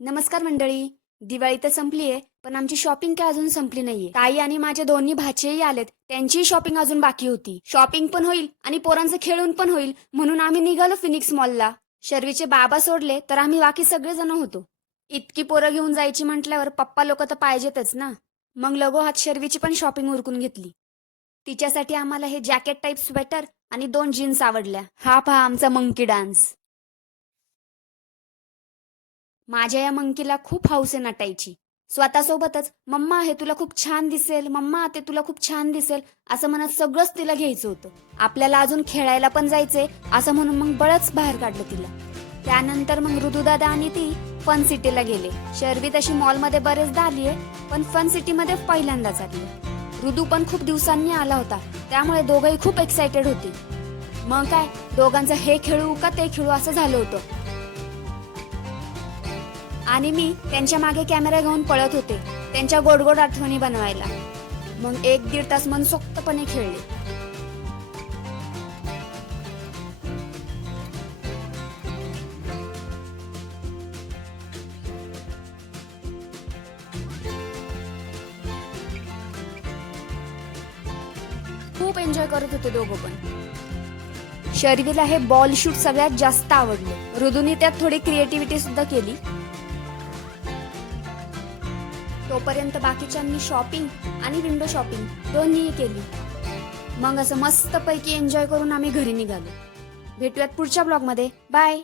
नमस्कार मंडळी. दिवाळी तर संपलीये, पण आमची शॉपिंग काय अजून संपली नाहीये. ताई आणि माझे दोन्ही भाचेही आलेत, त्यांचीही शॉपिंग अजून बाकी होती. शॉपिंग पण होईल आणि पोरांचं खेळून पण होईल म्हणून आम्ही निघालो फिनिक्स मॉलला. शर्वीचे बाबा सोडले तर आम्ही बाकी सगळेजण होतो. इतकी पोरं घेऊन जायची म्हटल्यावर पप्पा लोक तर पाहिजेतच ना. मग लगोहात शर्वीची पण शॉपिंग उरकून घेतली. तिच्यासाठी आम्हाला हे जॅकेट टाईप स्वेटर आणि 2 जीन्स आवडल्या. हा पहा आमचा मंकी डान्स. माझ्या या मंकीला खूप हौस आहे नटायची. स्वतःसोबतच मम्मा हे तुला खूप छान दिसेल, मम्मा ते तुला खूप छान दिसेल असं म्हणत सगळंच तिला घ्यायचं होतं. आपल्याला अजून खेळायला पण जायचंय असं म्हणून मग बळच बाहेर काढलं तिला. त्यानंतर मग ऋतुदादा आणि ती फन सिटीला गेले. शर्वी तशी मॉलमध्ये बरेचदा आलीये, पण फन सिटीमध्ये पहिल्यांदाच आली. ऋतू पण खूप दिवसांनी आला होता, त्यामुळे दोघंही खूप एक्सायटेड होती. मग काय, दोघांचं हे खेळू का ते खेळू असं झालं होतं. आणि मी त्यांच्या मागे कॅमेरा घेऊन पळत होते, त्यांच्या गोड गोड आठवणी बनवायला. मग 1-1.5 तास मनसोक्तपणे खेळले. खूप एन्जॉय करत होते दोघं पण. शर्वीला हे बॉल शूट सगळ्यात जास्त आवडले. ऋदूनी त्यात थोडी क्रिएटिव्हिटी सुद्धा केली. तोपर्यंत बाकीच्यांनी शॉपिंग आणि विंडो शॉपिंग दोन्हीही केली. मग असं मस्तपैकी एन्जॉय करून आम्ही घरी निघालो. भेटूयात पुढच्या ब्लॉगमध्ये. बाय.